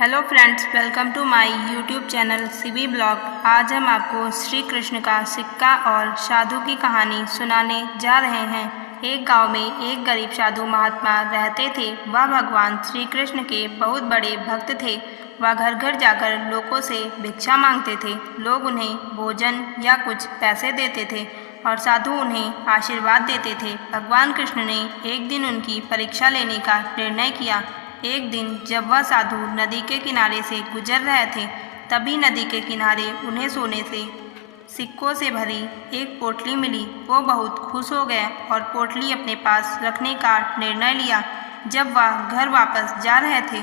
Hello friends, welcome to my YouTube channel CB blog. आज हम आपको श्री कृष्ण का सिक्का और साधु की कहानी सुनाने जा रहे हैं। एक गांव में एक गरीब साधु महात्मा रहते थे। वह भगवान श्री कृष्ण के बहुत बड़े भक्त थे। वह घर घर जाकर लोगों से भिक्षा मांगते थे। लोग उन्हें भोजन या कुछ पैसे देते थे और साधु उन्हें आशीर्वाद देते थे। भगवान कृष्ण ने एक दिन उनकी परीक्षा लेने का निर्णय किया। एक दिन जब वह साधु नदी के किनारे से गुजर रहे थे, तभी नदी के किनारे उन्हें सोने से सिक्कों से भरी एक पोटली मिली। वो बहुत खुश हो गए और पोटली अपने पास रखने का निर्णय लिया। जब वह घर वापस जा रहे थे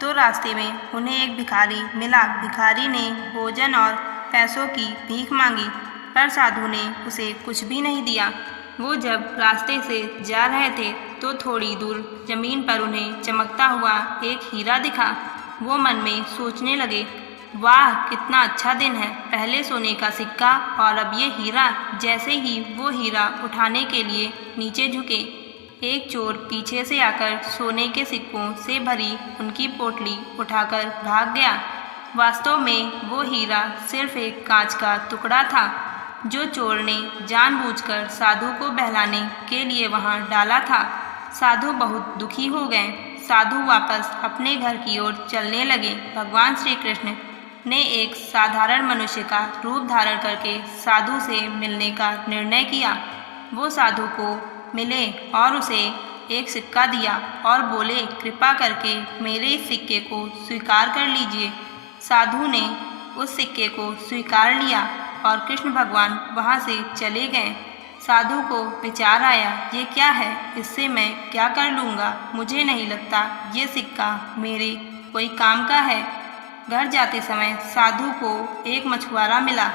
तो रास्ते में उन्हें एक भिखारी मिला। भिखारी ने भोजन और पैसों की भीख मांगी, पर साधु ने उसे कुछ भी नहीं दिया। वो जब रास्ते से जा रहे थे तो थोड़ी दूर जमीन पर उन्हें चमकता हुआ एक हीरा दिखा। वो मन में सोचने लगे, वाह कितना अच्छा दिन है, पहले सोने का सिक्का और अब ये हीरा। जैसे ही वो हीरा उठाने के लिए नीचे झुके, एक चोर पीछे से आकर सोने के सिक्कों से भरी उनकी पोटली उठाकर भाग गया। वास्तव में वो हीरा सिर्फ एक कांच का टुकड़ा था जो चोर ने जानबूझकर साधु को बहलाने के लिए वहां डाला था। साधु बहुत दुखी हो गए। साधु वापस अपने घर की ओर चलने लगे। भगवान श्री कृष्ण ने एक साधारण मनुष्य का रूप धारण करके साधु से मिलने का निर्णय किया। वो साधु को मिले और उसे एक सिक्का दिया और बोले, कृपा करके मेरे इस सिक्के को स्वीकार कर लीजिए। साधु ने उस सिक्के को स्वीकार लिया और कृष्ण भगवान वहाँ से चले गए। साधु को विचार आया, ये क्या है, इससे मैं क्या कर लूँगा। मुझे नहीं लगता ये सिक्का मेरे कोई काम का है। घर जाते समय साधु को एक मछुआरा मिला।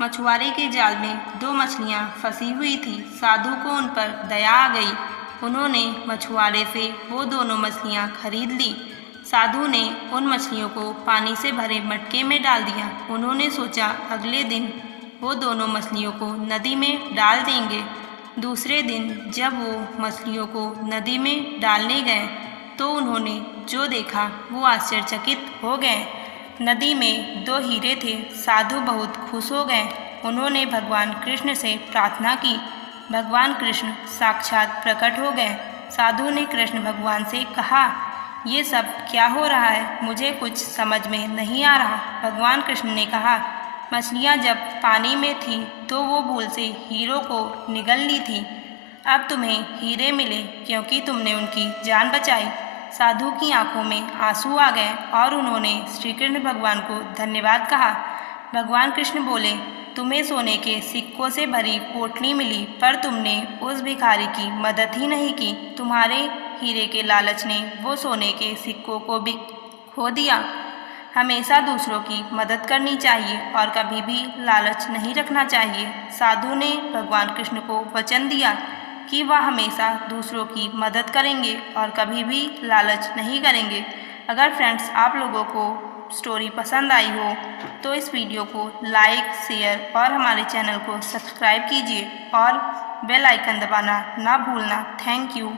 मछुआरे के जाल में दो मछलियाँ फंसी हुई थी। साधु को उन पर दया आ गई। उन्होंने मछुआरे से वो दोनों मछलियाँ खरीद ली। साधु ने उन मछलियों को पानी से भरे मटके में डाल दिया। उन्होंने सोचा अगले दिन वो दोनों मछलियों को नदी में डाल देंगे। दूसरे दिन जब वो मछलियों को नदी में डालने गए तो उन्होंने जो देखा वो आश्चर्यचकित हो गए। नदी में दो हीरे थे। साधु बहुत खुश हो गए। उन्होंने भगवान कृष्ण से प्रार्थना की। भगवान कृष्ण साक्षात प्रकट हो गए। साधु ने कृष्ण भगवान से कहा, ये सब क्या हो रहा है, मुझे कुछ समझ में नहीं आ रहा। भगवान कृष्ण ने कहा, मछलियाँ जब पानी में थीं तो वो भूल से हीरों को निगल ली थी। अब तुम्हें हीरे मिले क्योंकि तुमने उनकी जान बचाई। साधु की आंखों में आंसू आ गए और उन्होंने श्री कृष्ण भगवान को धन्यवाद कहा। भगवान कृष्ण बोले, तुम्हें सोने के सिक्कों से भरी पोटली मिली, पर तुमने उस भिखारी की मदद ही नहीं की। तुम्हारे हीरे के लालच ने वो सोने के सिक्कों को भी खो दिया। हमेशा दूसरों की मदद करनी चाहिए और कभी भी लालच नहीं रखना चाहिए। साधु ने भगवान कृष्ण को वचन दिया कि वह हमेशा दूसरों की मदद करेंगे और कभी भी लालच नहीं करेंगे। अगर फ्रेंड्स आप लोगों को स्टोरी पसंद आई हो तो इस वीडियो को लाइक, शेयर और हमारे चैनल को सब्सक्राइब कीजिए और बेल आइकन दबाना ना भूलना। Thank you.